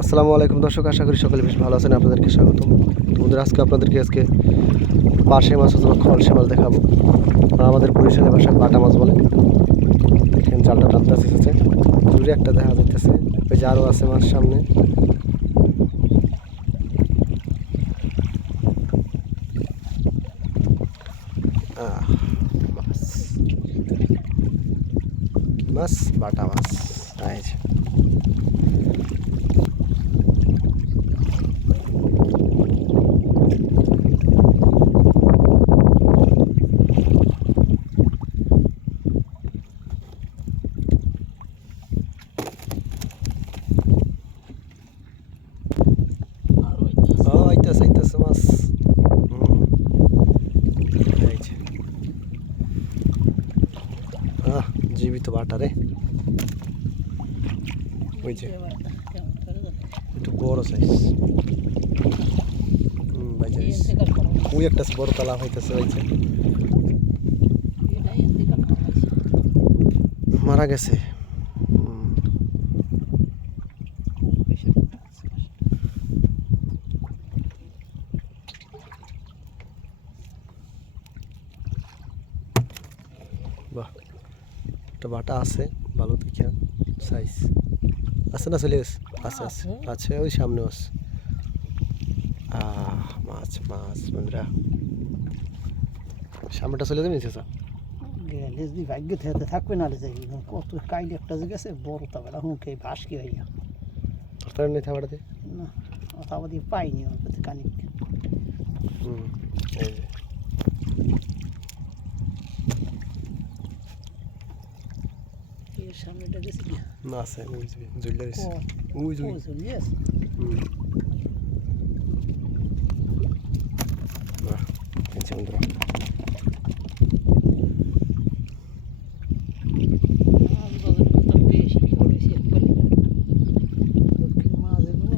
আসসালামু আলাইকুম দর্শক, আশা করি সকলে বেশ ভালো আছেন, আপনাদেরকে স্বাগতম। তোমাদের আজকে আপনাদেরকে আজকে পার্শে মাছ অথবা খলসে মাছ দেখাবো। আমাদের বরিশালের ভাষায় বাটা মাছ বলে। দেখেন, জালটা টানতে আসতেছে। দূরে একটা দেখা যাইতেছে। ওই যে আরও আছে মাছ সামনে। মাছ। কি মাছ। বাটা মাছ এই যে। ও আইতাছে আইতাছে মাছ হুম। এই যে। আহ জীবিত বাটা রে ওই যে একটু বড় সাইজ ওই একটা বড় তালা হইতেছে ওই যে মারা গেছে। বাহ, একটা বাটা আছে, ভালো দেখে সাইজ আছে না চলে গেছে? আছে। আছে আছে ওই সামনে আছে। আহ মাছ মাছ বন্ধুরা। সামনেটা চলে যাবে নিচে গেলে যদি ভাগ্য থেকে থাকবে না রে যাই। কত কাইলে একটা যে গেছে বড় তাবেলা হুঁকে ভাস কি হইয়া তোর নেই থামাটাতে না পাইনি কাছে কানিক। হুম এই যে। সামনেটা গেছে কি না আছে ওই যে জুইলে গেছে ওই যে ওই- চলে গেছে হুম বাহ এই যে বন্ধুরা মাছ বাজারে কত বেশি খরচ একবারে দক্ষিণ মাছ এগুলো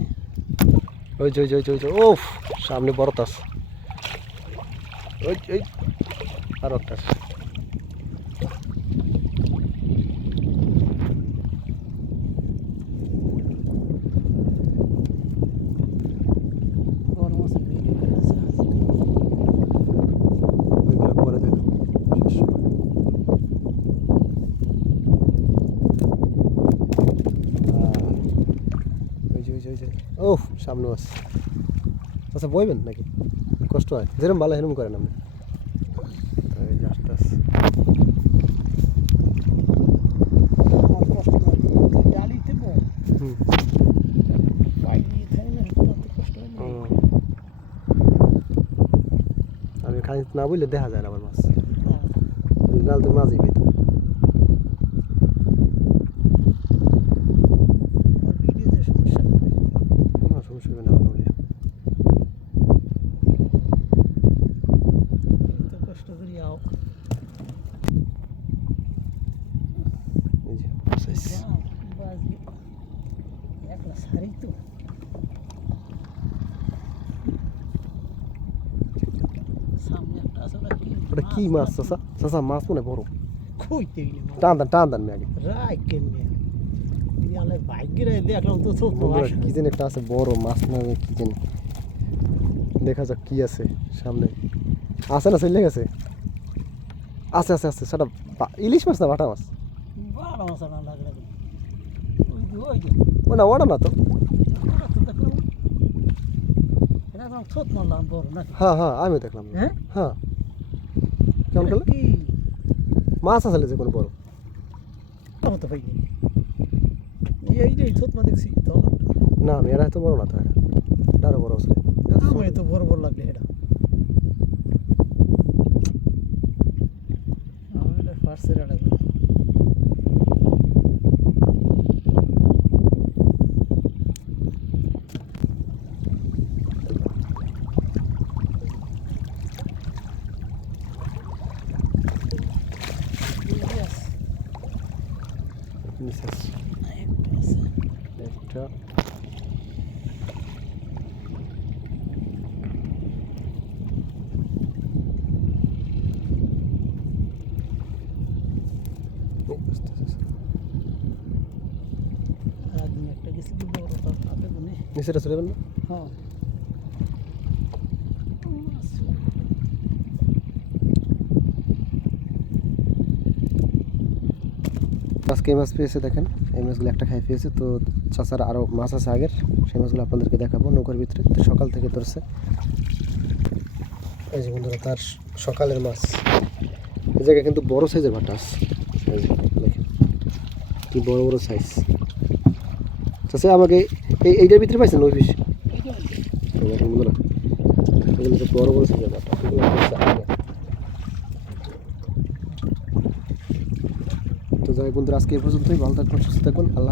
ওই যে ওই যে ওই যে ওই যে ওফ সামনে বড় তাস ওই ওই আর একটা যে ওফ সামনে আছে আচ্ছা বইবেন নাকি? কষ্ট হয়। যেরকম ভালো সেরকম করেন আপনি। হয় ও। আমি খালি না বুঝলে দেখা যায় না আমার মাছ। নাল তো মাছই পেতাম। একলা সারি তো সামনে একটা আছে ওটা কি ওটা কি মাছ চাচা চাচা মাছ মনে হয় বড় কইতে গেলে টান দেন টান দেন আগে রাই কেমনে ইয়ালে ভাগ্যে রে দেখলাম তো ছোট বন্ধুরা আসে কি জানি একটা আছে বড় মাছ না জানি কি জানি দেখা যাক কি আছে সামনে আছে না চলে গেছে আছে আছে আছে সেটা বা- ইলিশ মাছ না বাটা মাছ বড় মাছ না লাগলে ওই যে ওই যে ও না ওটা না? তো হ্যাঁ হ্যাঁ আমিও দেখলাম। হ্যাঁ? হ্যাঁ। কেমন খেলে? মাছ আসলে যে কোনো বড়? তো পাইনি এইটাই ছোট মা দেখছি তো। না আমি এরা এত বড় না তো এটা আরও বড় আছে। তো বড় বড় লাগলে এটা হাতে গুনে নিচেটা চলে যাবেন না হ্যাঁ আজকে এই মাছ পেয়েছে দেখেন। এই মাছগুলো একটা খাই পেয়েছে। তো চাচার আরও মাছ আছে আগের। সেই মাছগুলো আপনাদেরকে দেখাবো নৌকার ভিতরে। তো সকাল থেকে ধরছে। এই যে বন্ধুরা তার সকালের মাছ। এই জায়গায় কিন্তু বড় সাইজের ভাটা আছে। এই যে দেখেন কি বড় বড় সাইজ চাচা আমাকে এই এইটার ভিতরে পাইছেন ওই ফিস বন্ধুরা এগুলো বড় বড় সাইজের ভাটা এগুলো হচ্ছে আগে তো যাই বন্ধুরা আজকে এই পর্যন্তই। ভালো থাকবেন সুস্থ থাকবেন আল্লাহ